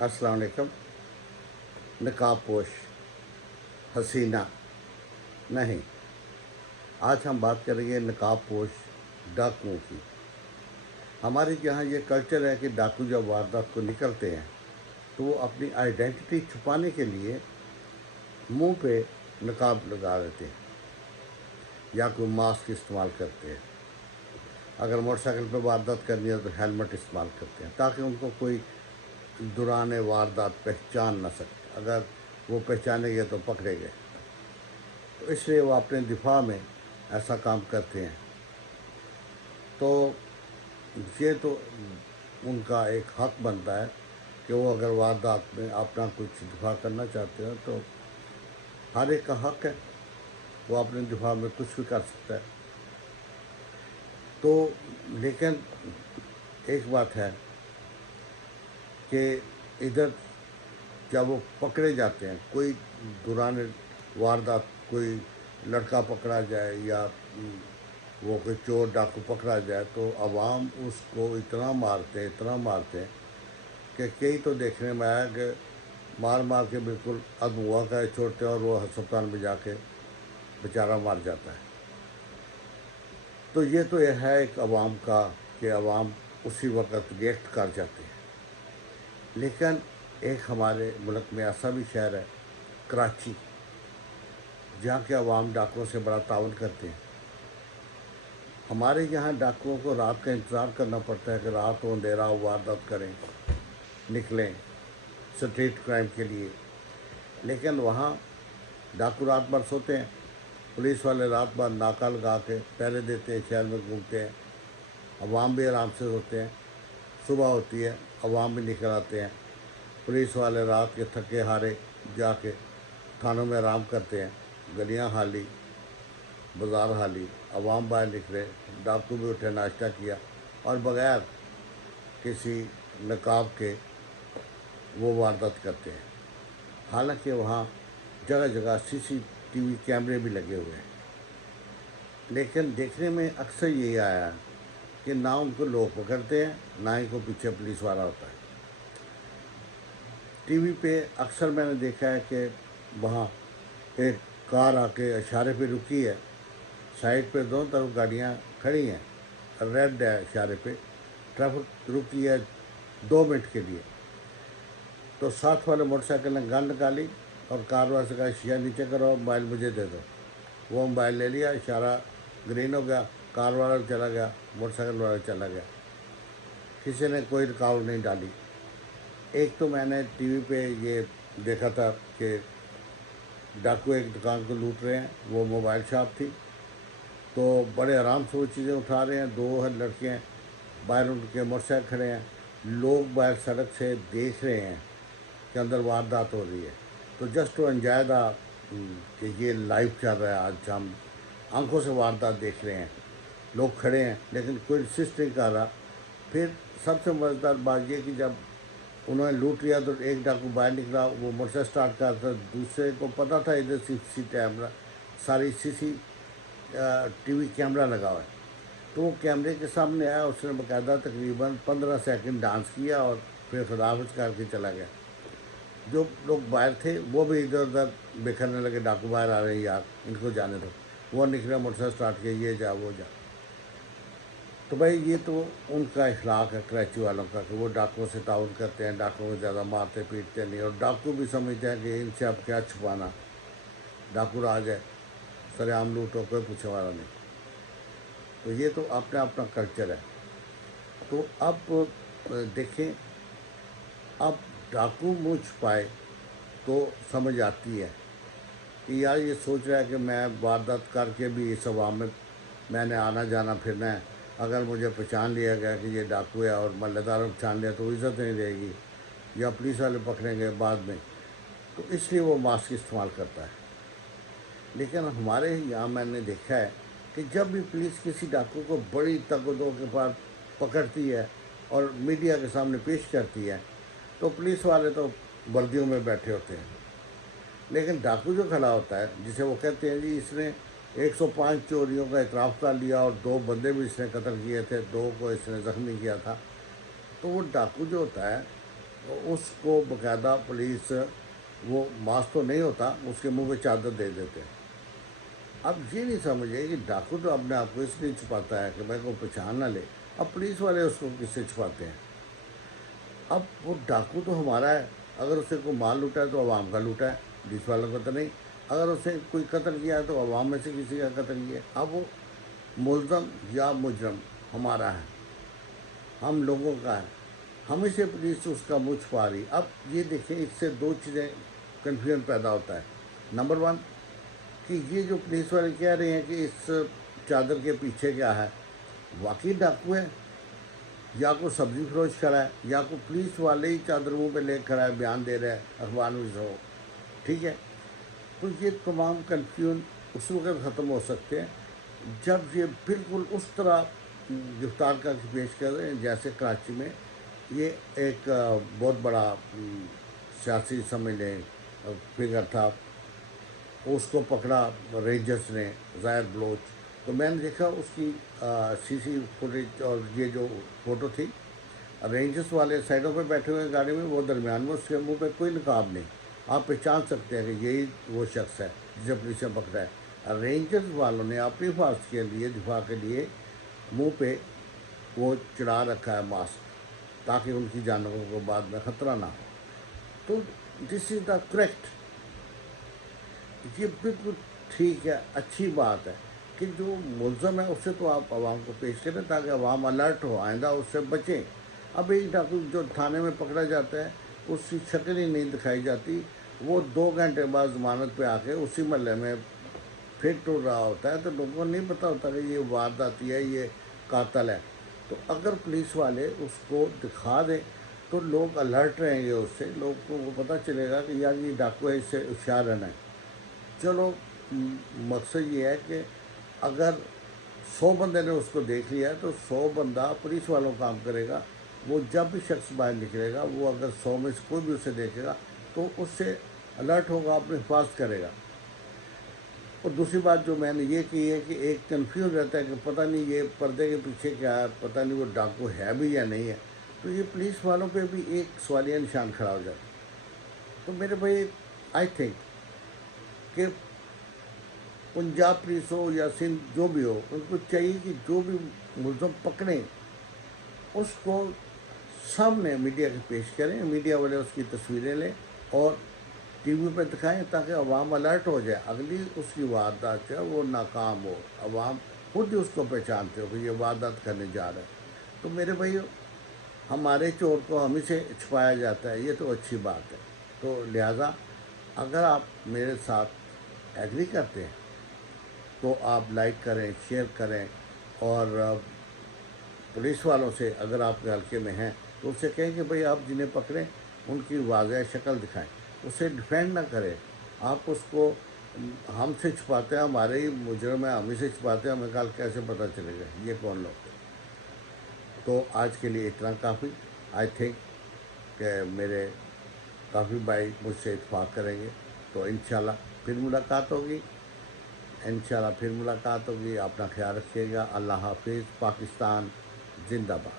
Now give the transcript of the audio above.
अस्सलाम वालेकुम। नकाब पोश हसीना नहीं, आज हम बात करेंगे नकाब पोश डाकुओं की। हमारे यहाँ ये कल्चर है कि डाकू जब वारदात को निकलते हैं तो वो अपनी आइडेंटिटी छुपाने के लिए मुंह पे नकाब लगा देते हैं या कोई मास्क इस्तेमाल करते हैं। अगर मोटरसाइकिल पे वारदात करनी है तो हेलमेट इस्तेमाल करते हैं ताकि उनको कोई दौरान वारदात पहचान ना सके। अगर वो पहचाने गए तो पकड़े गए, तो इसलिए वो अपने दिफा में ऐसा काम करते हैं। तो ये तो उनका एक हक बनता है कि वो अगर वारदात में अपना कुछ दिफा करना चाहते हैं तो हर एक का हक है, वो अपने दिफा में कुछ भी कर सकता है। तो लेकिन एक बात है कि इधर जब वो पकड़े जाते हैं, कोई दौरान वारदात कोई लड़का पकड़ा जाए या वो कोई चोर डाकू पकड़ा जाए तो आवाम उसको इतना मारते हैं कि कई तो देखने में आया कि मार मार के बिल्कुल अधमुआ का छोड़ते हैं और वो अस्पताल में जाके बेचारा मर जाता है। तो ये तो यह है एक आवाम का कि आवाम उसी वक्त रिएक्ट कर जाते हैं। लेकिन एक हमारे मुल्क में ऐसा भी शहर है कराची, जहाँ के अवाम डाकुओं से बड़ा ताउन करते हैं। हमारे यहाँ डाकुओं को रात का इंतज़ार करना पड़ता है कि रात हो अंधेरा हो वारदात करें, निकलें स्ट्रीट क्राइम के लिए। लेकिन वहाँ डाकू रात भर सोते हैं, पुलिस वाले रात भर नाका लगा के पहरे देते हैं, शहर में घूमते हैं। अवाम भी आराम से सोते हैं, सुबह होती है अवाम भी निकल आते हैं। पुलिस वाले रात के थके हारे जाके थानों में आराम करते हैं, गलियां खाली, बाज़ार खाली, अवाम बाहर निकले, डाकू भी उठे, नाश्ता किया और बग़ैर किसी नकाब के वो वारदात करते हैं। हालांकि वहाँ जगह जगह CCTV कैमरे भी लगे हुए हैं। लेकिन देखने में अक्सर यही आया है कि ना उनको लोग पकड़ते हैं, ना ही को पीछे पुलिस वाला होता है। टीवी पे अक्सर मैंने देखा है कि वहाँ एक कार आके इशारे पे रुकी है, साइड पे दोनों तरफ गाड़ियाँ खड़ी हैं, रेड है इशारे पे, ट्रैफिक रुकी है 2 मिनट के लिए। तो साथ वाले मोटरसाइकिल ने गन निकाली और कार वाले से कहा शीशा नीचे करो, मोबाइल मुझे दे दो। वो मोबाइल ले लिया, इशारा ग्रीन हो गया, कार वाला चला गया, मोटरसाइकिल वाला चला गया, किसी ने कोई रुकावट नहीं डाली। एक तो मैंने टीवी पे ये देखा था कि डाकू एक दुकान को लूट रहे हैं, वो मोबाइल शॉप थी, तो बड़े आराम से वो चीज़ें उठा रहे हैं। 2 लड़के हैं, बाहर उनके मोटरसाइकिल खड़े हैं, लोग बाहर सड़क से देख रहे हैं कि अंदर वारदात हो रही है। तो जस्ट टू एंजॉय द कि ये लाइव चल रहा है, आज हम आंखों से वारदात देख रहे हैं, लोग खड़े हैं लेकिन कोई इंसिस्ट नहीं कर रहा। फिर सबसे मज़ेदार बात ये कि जब उन्होंने लूट लिया तो एक डाकू बाहर निकला, वो मोटरसाइकिल स्टार्ट कर था, दूसरे को पता था इधर CC कैमरा, सारी CCTV कैमरा लगा हुआ है। तो वो कैमरे के सामने आया, उसने बाकायदा तकरीबन 15 सेकंड डांस किया और फिर खुदाफिज करके चला गया। जो लोग बाहर थे वो भी इधर उधर बिखरने लगे, डाकू बाहर आ रहे हैं यार, इनको जाने दो। वो निकले, मोटरसाइकिल स्टार्ट किया, ये जा वो जा। तो भाई ये तो उनका इखलाक है कराची वालों का कि वो डाकुओं से ताउन करते हैं, डाकुओं को ज़्यादा मारते पीटते नहीं, और डाकू भी समझते हैं कि इनसे अब क्या छुपाना, डाकू राज है, सरेआम लूटो, कोई पूछने वाला नहीं। तो ये तो अपना अपना कल्चर है। तो अब देखें, अब डाकू मुँह छुपाए तो समझ आती है कि यार ये सोच रहा है कि मैं वारदात करके भी इस अवाम में मैंने आना जाना फिरना है, अगर मुझे पहचान लिया गया कि ये डाकू है और मल्लेदारों ने पहचान लिया तो इज़्ज़त नहीं रहेगी या पुलिस वाले पकड़ेंगे बाद में, तो इसलिए वो मास्क इस्तेमाल करता है। लेकिन हमारे यहाँ मैंने देखा है कि जब भी पुलिस किसी डाकू को बड़ी तगदों के पास पकड़ती है और मीडिया के सामने पेश करती है तो पुलिस वाले तो वर्दियों में बैठे होते हैं, लेकिन डाकू जो खड़ा होता है, जिसे वो कहते हैं जी इसने 105 चोरियों का इतराफ़ कर लिया और 2 बंदे भी इसने कत्ल किए थे, 2 को इसने ज़ख्मी किया था, तो वो डाकू जो होता है اس کو باقاعدہ پولیس وہ ماسک تو نہیں ہوتا اس کے منہ پہ چادر دے دیتے ہیں۔ اب یہ نہیں سمجھے کہ ڈاکو تو اپنے آپ کو اس لیے چھپاتا ہے کہ میں کو پہچان نہ لے، اب پولیس والے اس کو کس سے چھپاتے ہیں؟ اب وہ ڈاکو تو ہمارا ہے، اگر اسے کوئی مال لوٹا ہے تو عوام کا لوٹا ہے، پولیس والوں کا تو نہیں۔ اگر اسے کوئی قتل کیا ہے تو عوام میں سے کسی کا قتل کیا ہے۔ اب وہ ملزم یا مجرم ہمارا ہے، ہم لوگوں کا ہے، ہمیں سے پولیس اس کا منہ چھپا رہی۔ اب یہ دیکھیں، اس سے دو چیزیں کنفیوژن پیدا ہوتا ہے۔ نمبر ون کہ یہ جو پولیس والے کہہ رہے ہیں کہ اس چادر کے پیچھے کیا ہے، واقعی ڈاکو ہے یا کوئی سبزی فروش کھڑا ہے یا کوئی پولیس والے ہی چادر منہ پہ لے کھڑا ہے، بیان دے رہا ہے اخبار میں ہو، ٹھیک ہے؟ تو یہ تمام کنفیوژن اس وقت ختم ہو سکتے ہیں جب یہ بالکل اس طرح گرفتار کر کے پیش کر رہے ہیں جیسے کراچی میں یہ ایک بہت بڑا سیاسی سمجھ لیں فگر تھا، اس کو پکڑا رینجرز نے، ظاہر بلوچ۔ تو میں نے دیکھا اس کی سی سی فوٹیج اور یہ جو فوٹو تھی، رینجرز والے سائڈوں پہ بیٹھے ہوئے گاڑی میں، وہ درمیان میں، اس کے منہ پہ کوئی نقاب نہیں، آپ پہچان سکتے ہیں کہ یہی وہ شخص ہے جسے پولیس نے پکڑا ہے۔ رینجرز والوں نے اپنی حفاظت کے لیے، دفاع کے لیے منہ پہ وہ چڑھا رکھا ہے ماسک تاکہ ان کی جانوں کو بعد میں خطرہ نہ ہو۔ تو دس از دا کریکٹ، یہ بالکل ٹھیک ہے، اچھی بات ہے کہ جو ملزم ہے اس سے تو آپ عوام کو پیش کریں تاکہ عوام الرٹ ہو، آئندہ اس سے بچیں۔ اب ایک ڈاکو جو تھانے میں پکڑا جاتا ہے اس کی شکل ہی نہیں دکھائی جاتی، وہ 2 گھنٹے بعد ضمانت پہ آ کے اسی محلے میں پھر ٹر رہا ہوتا ہے، تو لوگوں کو نہیں پتہ ہوتا کہ یہ وارداتی ہے، یہ قاتل ہے۔ تو اگر پولیس والے اس کو دکھا دیں تو لوگ الرٹ رہیں گے، اس سے لوگ کو وہ پتہ چلے گا کہ یار یہ ڈاکو ہے، اس سے ہوشیار رہنا ہے۔ چلو مقصد یہ ہے کہ اگر 100 بندے نے اس کو دیکھ لیا ہے تو 100 بندہ پولیس والوں کام کرے گا، وہ جب بھی شخص باہر نکلے گا، وہ اگر 100 میں سے کوئی بھی اسے دیکھے گا تو اس سے الرٹ ہوگا، اپنی حفاظت کرے گا۔ اور دوسری بات جو میں نے یہ کی ہے کہ ایک کنفیوژ رہتا ہے کہ پتہ نہیں یہ پردے کے پیچھے کیا ہے، پتہ نہیں وہ ڈاکو ہے بھی یا نہیں ہے، تو یہ پولیس والوں پہ بھی ایک سوالیہ نشان کھڑا ہو جاتا ہے۔ تو میرے بھائی آئی تھنک کہ پنجاب پولیس ہو یا سندھ جو بھی ہو، ان کو چاہیے کہ جو بھی ملزم پکڑیں اس کو سامنے میڈیا کے پیش کریں، میڈیا والے اس کی تصویریں لیں اور ٹی وی پہ دکھائیں تاکہ عوام الرٹ ہو جائے، اگلی اس کی واردات ہے وہ ناکام ہو، عوام خود ہی اس کو پہچانتے ہو کہ یہ واردات کرنے جا رہا ہے۔ تو میرے بھائی ہمارے چور کو ہم ہی سے چھپایا جاتا ہے، یہ تو اچھی بات ہے۔ تو لہٰذا اگر آپ میرے ساتھ ایگری کرتے ہیں تو آپ لائک کریں، شیئر کریں، اور پولیس والوں سے اگر آپ کے حلقے میں ہیں تو اس سے کہیں کہ بھئی آپ جنہیں پکڑیں ان کی واضح شکل دکھائیں، اسے ڈیفینڈ نہ کریں۔ آپ اس کو ہم سے چھپاتے ہیں، ہمارے ہی مجرم ہیں، ہم ہی سے چھپاتے ہیں، ہمیں کل کیسے پتہ چلے گا یہ کون لوگ ہیں؟ تو آج کے لیے اتنا کافی۔ آئی تھنک کہ میرے کافی بھائی مجھ سے اتفاق کریں گے، تو انشاءاللہ پھر ملاقات ہوگی، انشاءاللہ پھر ملاقات ہوگی۔ اپنا خیال رکھیے گا۔ اللہ حافظ۔ پاکستان زندہ باد۔